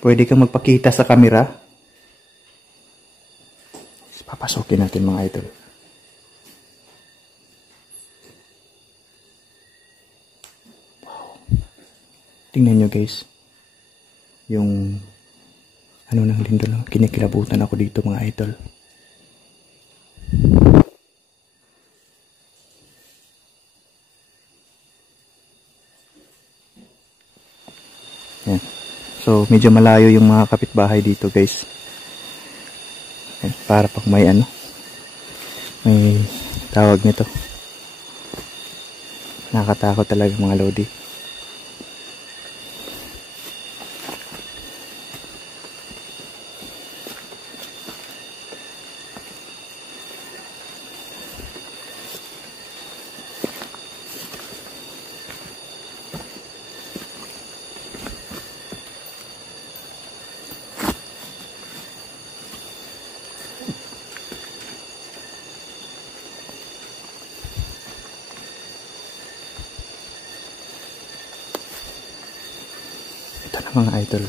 Pwede kang magpakita sa camera. Papasukin natin mga idol. Wow. Tingnan nyo guys. Yung ano nang lindol lang. Kinikilabutan ako dito mga idol. Yan. So medyo malayo yung mga kapitbahay dito guys. Yan. Para pag may ano. May tawag nito. Nakatakot talaga mga lodi. Ito na mga idol.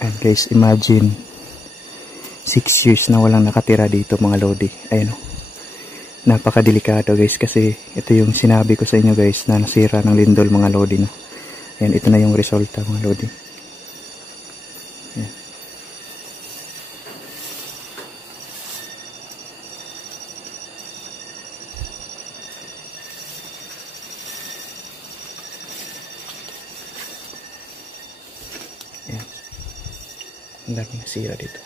And guys, imagine 6 years na walang nakatira dito mga lodi. Ayun o. Napakadelikado guys kasi ito yung sinabi ko sa inyo guys na nasira ng lindol mga lodi na. Ayan, ito na yung resulta mga lodi. Ayan. Ayan. Ang daming nasira dito.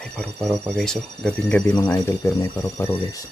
May paru-paro pa guys oh. Gabing-gabi mga idol pero may paru-paro guys.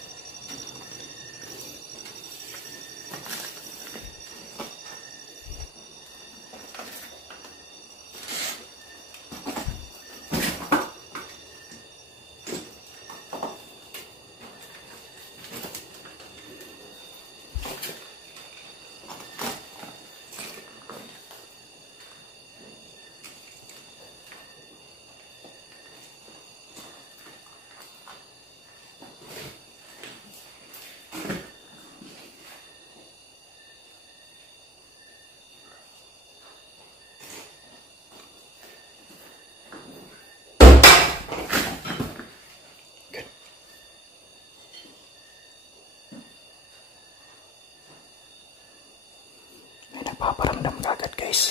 Paparamdam kagad guys.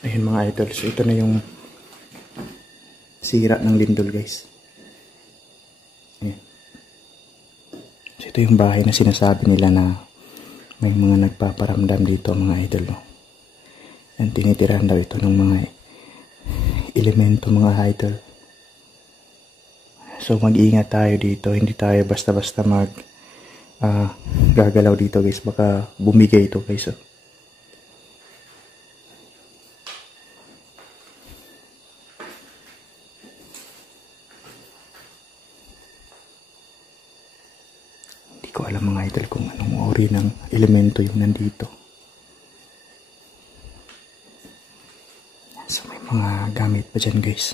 Ayun mga idol, so ito na yung sira ng lindol guys. Ayan. So ito yung bahay na sinasabi nila na may mga nagpaparamdam dito mga idol no? Yan, tinitirahan daw ito ng mga elemento mga idol. So mag-ingat tayo dito, hindi tayo basta-basta gagalaw dito guys, baka bumigay ito guys oh. Hindi ko alam mga idol kung anong uri ng elemento yung nandito. So may mga gamit pa dyan guys.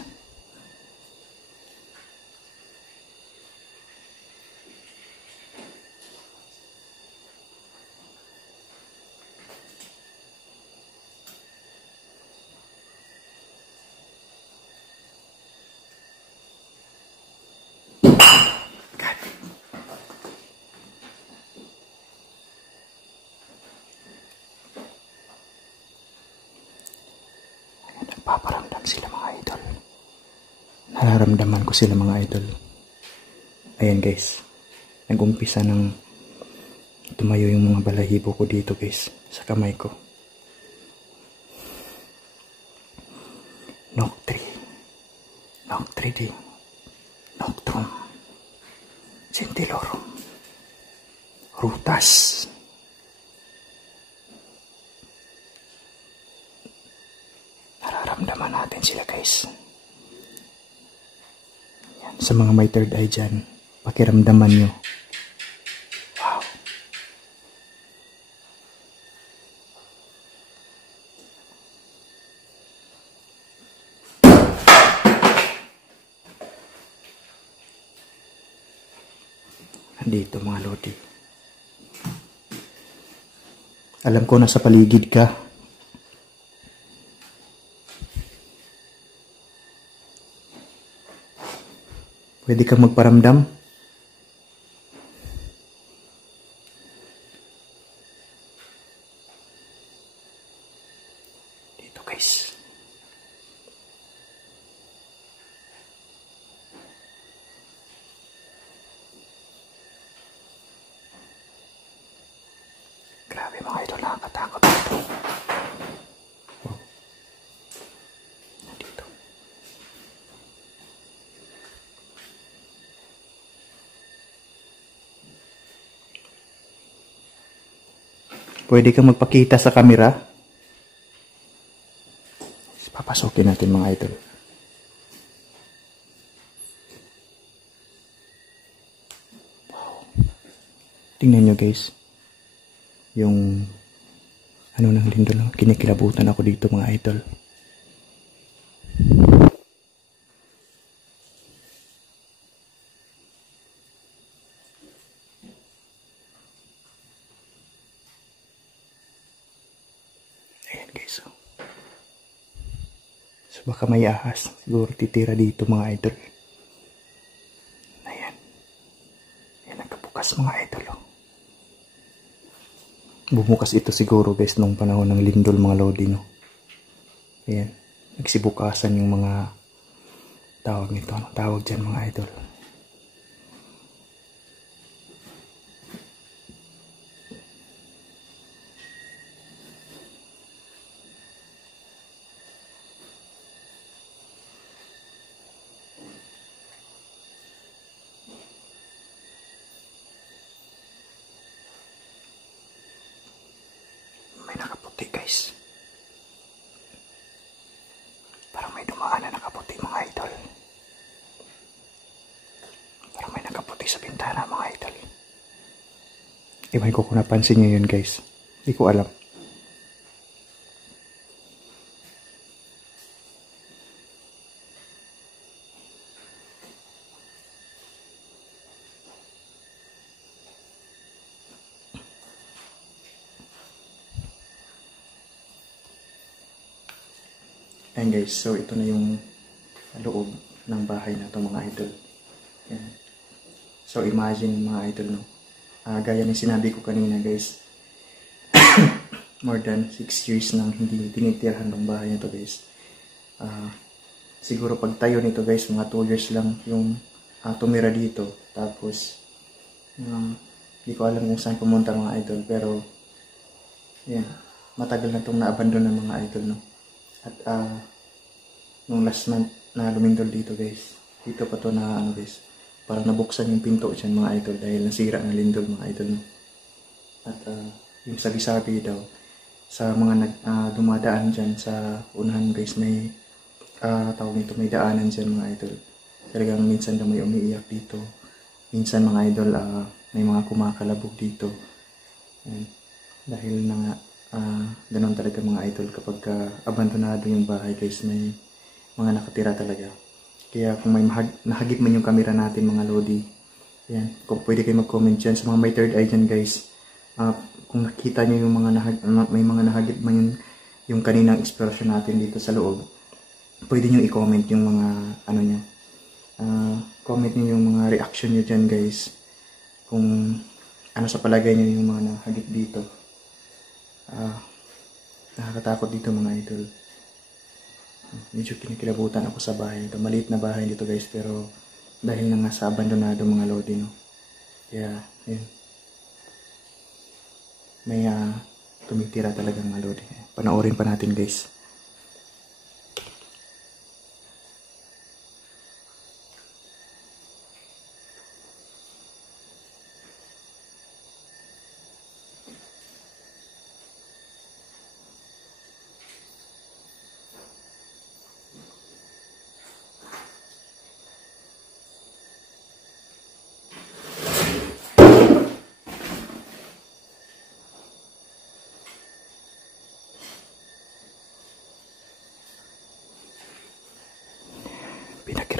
Paparamdam sila mga idol. Nararamdaman ko sila mga idol. Ayan guys. Nag-umpisa ng tumayo yung mga balahibo ko dito guys. Sa kamay ko. Noctri. Noctriding. Noctrum. Gentilorum. Rutas. Yan sila guys. Yan. Sa mga may third eye dyan, pakiramdaman nyo. Wow. Nandito mga lodi. Alam ko nasa paligid ka. Pwede kang magparamdam. Dito guys. Grabe mga idol, nakakatakot dito. Wow. Nandito. Pwede kang magpakita sa camera. Papasukin natin mga idol. Wow. Tingnan nyo guys. Yung ano nang lindol lang. Kinikilabutan ako dito mga idol. Ayan guys. So baka may ahas. Siguro titira dito mga idol. Ayan. Ayan nagkabukas mga idol. Oh. Bumukas ito siguro guys nung panahon ng lindol mga lodi no. Ayan. Nagsibukasan yung mga tawag nito. Ano tawag dyan mga idol? May nakaputi guys. Parang may dumaan na nakaputi mga idol. Parang may nakaputi sa bintana mga idol. Iwan ko kung napansin nyo yun guys. Hindi ko alam. Ayan guys, so ito na yung loob ng bahay na ito mga idol. Ayan. So imagine mga idol no. Gaya ng sinabi ko kanina guys. More than 6 years nang hindi tinitirahan ng bahay na ito guys. Siguro pag tayo nito guys, mga 2 years lang yung tumira dito. Tapos hindi ko alam kung saan pumunta mga idol. Pero yan, matagal na itong na-abandon ng mga idol no. At nung last month na lumindol dito guys, dito pa to na ano guys, parang nabuksan yung pinto dyan mga idol dahil nasira ng lindol mga idol. At yung sabi-sabi daw sa mga dumadaan dyan sa unahan guys, may tawag nito, may daanan dyan mga idol. Talagang minsan daw may umiiyak dito, minsan mga idol may mga kumakalabog dito. Ayan. Dahil na nga ganun talaga mga idol kapag abandonado yung bahay guys, may mga nakatira talaga. Kaya kung may nahagip man yung camera natin mga lodi, yan, kung pwede kayo mag-comment dyan sa mga may third eye dyan guys. Kung nakita nyo yung mga may mga nahagip man yung kaninang expression natin dito sa loob, pwede nyo i-comment yung mga ano nyo, comment nyo yung mga reaction nyo dyan guys, kung ano sa palagay nyo yung mga nahagip dito. Nakakatakot dito mga idol. Medyo kinikilabutan ako sa bahay ito. Maliit na bahay dito guys, pero dahil na nga sa abandonado mga lodi no. Kaya ayun, may tumitira talaga mga lodi. Panoorin pa natin guys.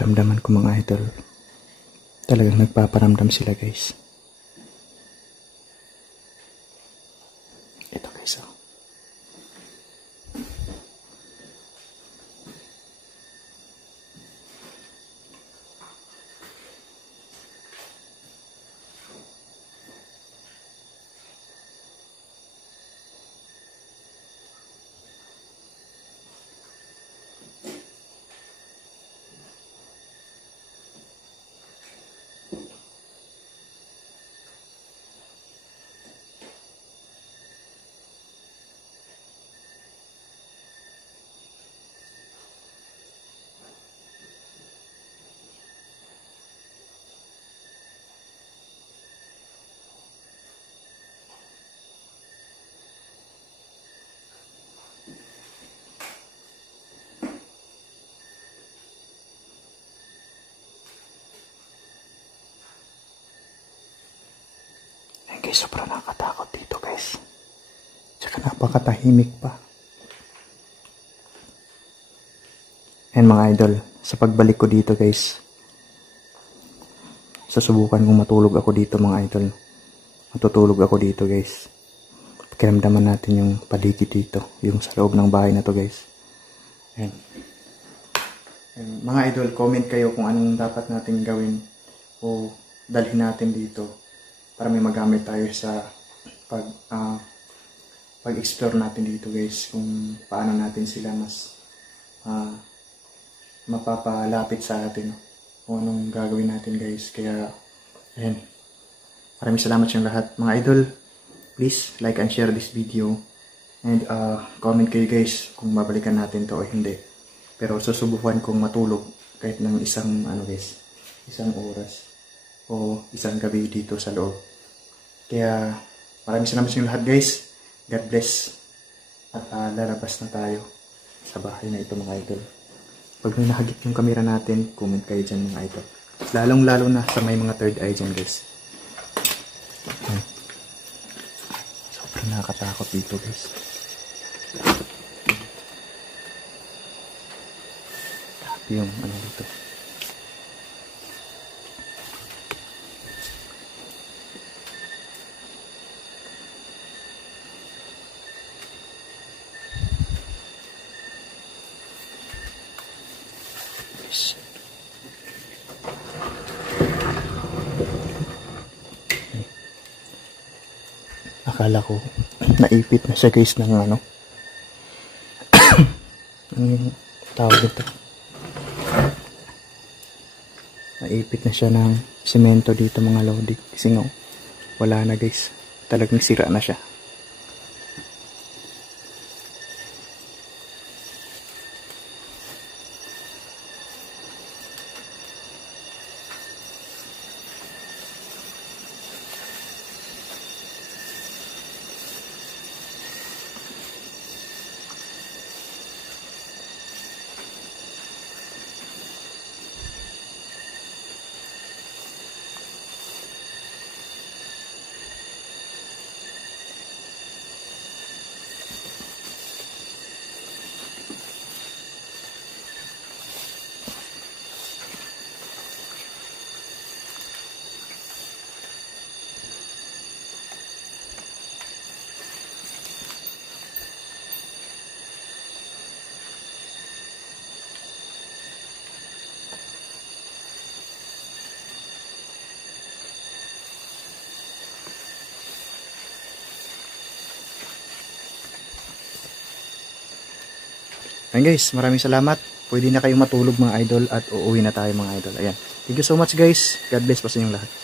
pakiramdaman ko mga idol, talagang nagpaparamdam sila guys. Ito guys, oh. Guys, sobrang nakatakot dito guys. Tsaka napakatahimik pa. And mga idol, sa pagbalik ko dito guys, susubukan kong matulog ako dito mga idol. Matutulog ako dito guys. Pakiramdaman natin yung paligid dito, yung sa loob ng bahay na to guys. And mga idol, comment kayo kung anong dapat natin gawin o dalhin natin dito para may magamit tayo sa pag-explore natin dito guys, kung paano natin sila mas mapapalapit sa atin, kung anong gagawin natin guys. Kaya ayan, maraming salamat sa lahat mga idol. Please like and share this video and comment kayo guys kung babalikan natin to o hindi. Pero susubukan kong matulog kahit ng isang isang oras o isang gabi dito sa loob. Kaya maraming salamat sa inyo lahat guys. God bless. At lalabas na tayo sa bahay na ito mga idol. Pag may nakagip yung camera natin, comment kayo dyan mga idol. Lalong lalo na sa may mga third eye dyan guys. Sobrang nakakatakot dito guys. Grabe yung dito. Akala ko naipit na siya guys ng ang tawag dito. Naipit na siya ng semento dito mga lodi. Kasi wala na guys. Talagang sira na siya. Ayan guys, maraming salamat. Pwede na kayong matulog mga idol at uuwi na tayo mga idol. Ayan. Thank you so much guys. God bless po sa inyong lahat.